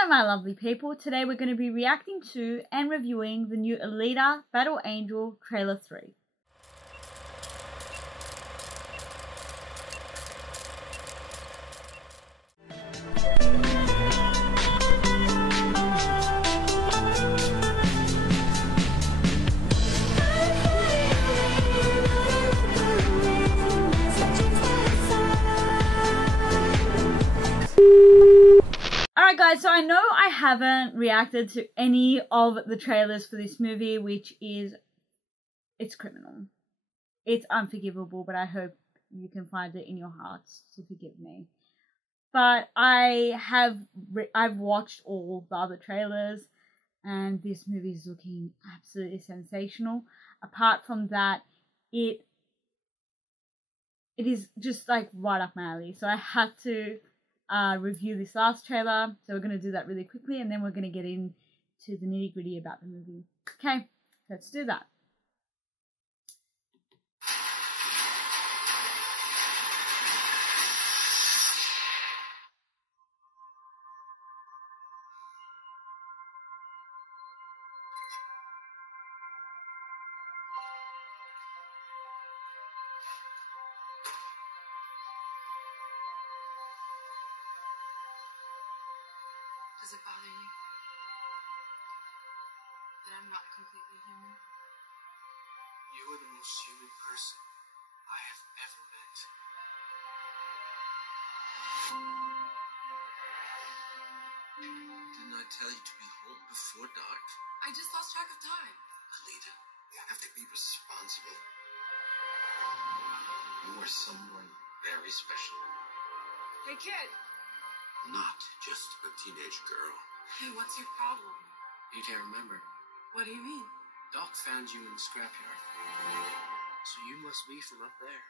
Hello my lovely people, today we're going to be reacting to and reviewing the new Alita Battle Angel Trailer 3. Alright guys, so I know I haven't reacted to any of the trailers for this movie, which is, it's criminal. It's unforgivable, but I hope you can find it in your hearts to forgive me. But I've watched all the other trailers, and this movie is looking absolutely sensational. Apart from that, it is just like right up my alley. So I had to review this last trailer, so we're going to do that really quickly, and then we're going to get into the nitty gritty about the movie. Okay, let's do that. Does it bother you that I'm not completely human? You are the most human person I have ever met. Didn't I tell you to be home before dark? I just lost track of time. Alita, you have to be responsible. You are someone very special. Hey kid! Not just a teenage girl. Hey, what's your problem? You can't remember. What do you mean? Doc found you in the scrapyard. So you must be from up there.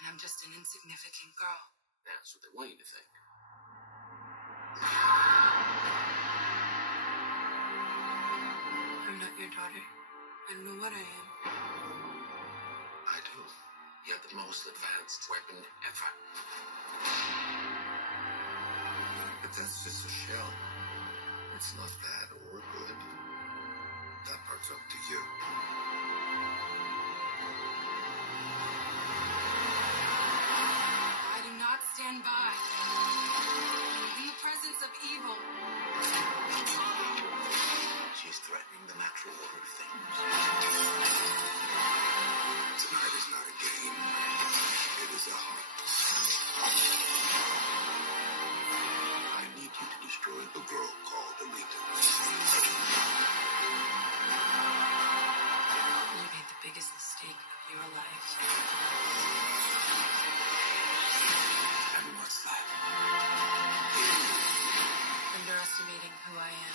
And I'm just an insignificant girl. That's what they want you to think. I'm not your daughter. I don't know what I am. I do. You have the most advanced weapon ever. But that's just a shell. It's not bad or good. That part's up to you. I do not stand by in the presence of evil. She's threatening the natural order of things. Tonight is not a game. It is a hunt. I need you to destroy the girl called Alita. You made the biggest mistake of your life. And what's that? Underestimating who I am.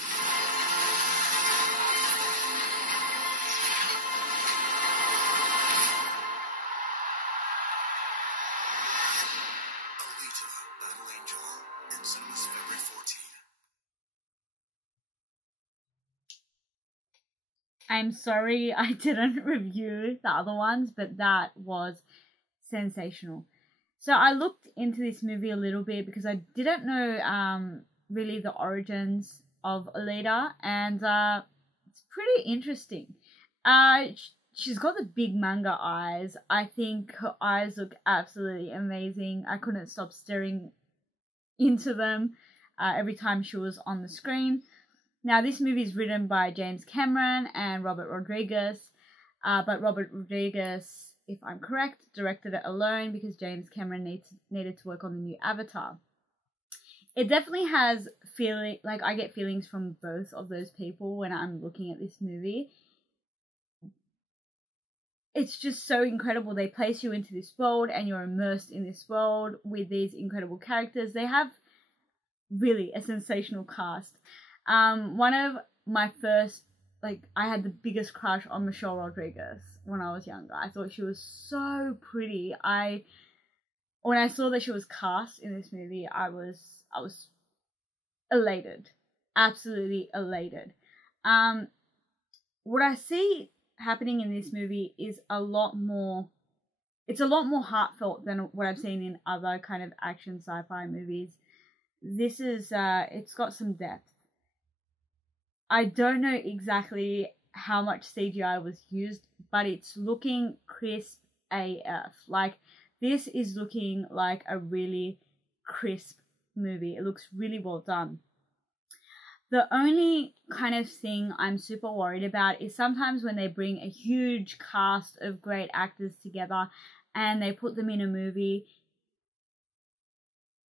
Alita, Battle Angel, in cinemas February 14. I'm sorry I didn't review the other ones, but that was sensational. So I looked into this movie a little bit because I didn't know really the origins of Alita, and it's pretty interesting. She's got the big manga eyes. I think her eyes look absolutely amazing. I couldn't stop staring into them every time she was on the screen. Now, this movie is written by James Cameron and Robert Rodriguez, but Robert Rodriguez, if I'm correct, directed it alone because James Cameron needed to work on the new Avatar. It definitely has I get feelings from both of those people when I'm looking at this movie. It's just so incredible. They place you into this world and you're immersed in this world with these incredible characters. They have really a sensational cast. One of my first, I had the biggest crush on Michelle Rodriguez when I was younger. I thought she was so pretty. When I saw that she was cast in this movie, I was elated, absolutely elated. What I see happening in this movie is it's a lot more heartfelt than what I've seen in other kind of action sci-fi movies. this is, it's got some depth. I don't know exactly how much CGI was used, but it's looking crisp AF. Like, this is looking like a really crisp movie. It looks really well done. The only kind of thing I'm super worried about is sometimes when they bring a huge cast of great actors together and they put them in a movie,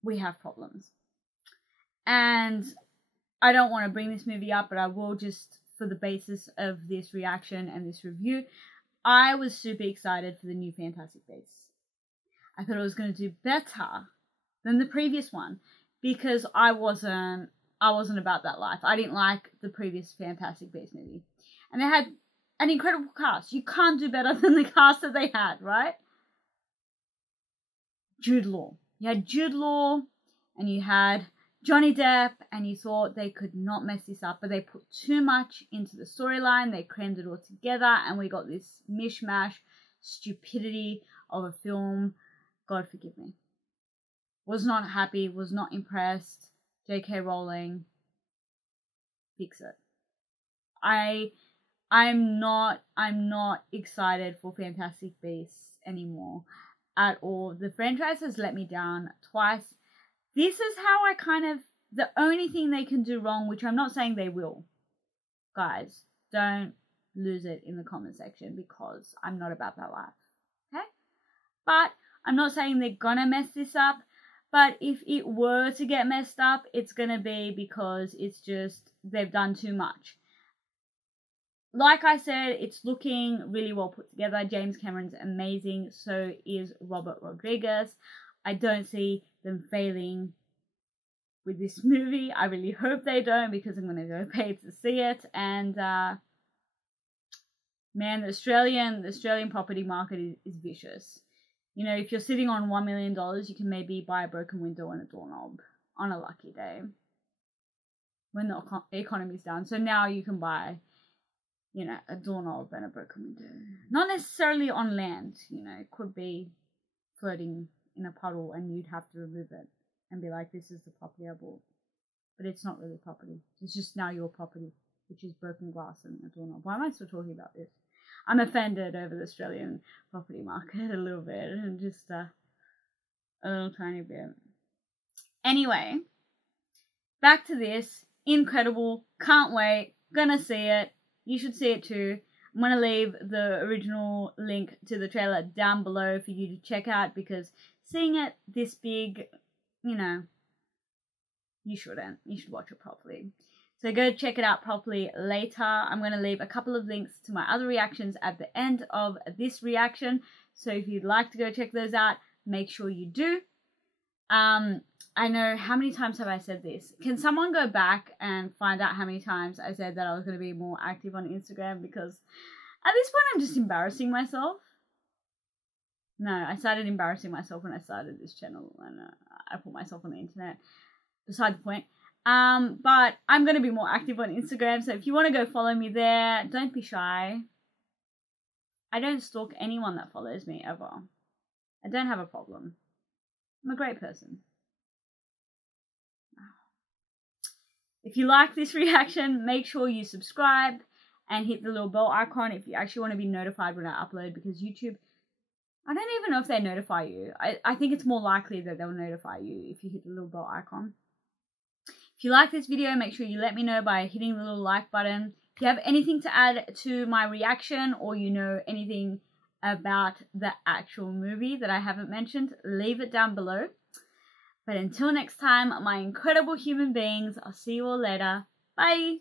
we have problems. And I don't want to bring this movie up, but I will just for the basis of this reaction and this review. I was super excited for the new Fantastic Beasts. I thought it was going to do better than the previous one because I wasn't about that life. I didn't like the previous Fantastic Beasts movie. And they had an incredible cast. You can't do better than the cast that they had, right? Jude Law. You had Jude Law and you had Johnny Depp, and you thought they could not mess this up, but they put too much into the storyline. They crammed it all together, and we got this mishmash stupidity of a film. God forgive me. Was not happy, was not impressed. J.K. Rowling, fix it. I'm not excited for Fantastic Beasts anymore at all. The franchise has let me down twice. This is how I the only thing they can do wrong, which I'm not saying they will. Guys, don't lose it in the comment section because I'm not about that life. Okay? But I'm not saying they're gonna mess this up. But if it were to get messed up, it's gonna be because it's just, they've done too much. Like I said, it's looking really well put together. James Cameron's amazing. So is Robert Rodriguez. I don't see them failing with this movie. I really hope they don't because I'm going to go pay to see it. And man, the Australian property market is vicious. You know, if you're sitting on $1 million, you can maybe buy a broken window and a doorknob on a lucky day when the economy's down. So now you can buy, you know, a doorknob and a broken window. Not necessarily on land, you know, it could be floating in a puddle and you'd have to remove it and be like, this is the property I bought. But it's not really property. It's just now your property, which is broken glass and a doorknob. Why am I still talking about this? I'm offended over the Australian property market a little bit, and just a little tiny bit. Anyway, back to this. Incredible. Can't wait. Gonna see it. You should see it too. I'm going to leave the original link to the trailer down below for you to check out because seeing it this big, you know, you shouldn't. You should watch it properly. So go check it out properly later. I'm going to leave a couple of links to my other reactions at the end of this reaction. So if you'd like to go check those out, make sure you do. I know, how many times have I said this? Can someone go back and find out how many times I said that I was going to be more active on Instagram? Because at this point I'm just embarrassing myself. No, I started embarrassing myself when I started this channel and I put myself on the internet. Beside the point. But I'm going to be more active on Instagram, so if you want to go follow me there, don't be shy. I don't stalk anyone that follows me, ever. I don't have a problem. I'm a great person. If you like this reaction, make sure you subscribe and hit the little bell icon if you actually want to be notified when I upload, because YouTube, I don't even know if they notify you. I think it's more likely that they'll notify you if you hit the little bell icon. If you like this video, make sure you let me know by hitting the little like button. If you have anything to add to my reaction, or you know anything about the actual movie that I haven't mentioned, leave it down below. But until next time, my incredible human beings, I'll see you all later. Bye!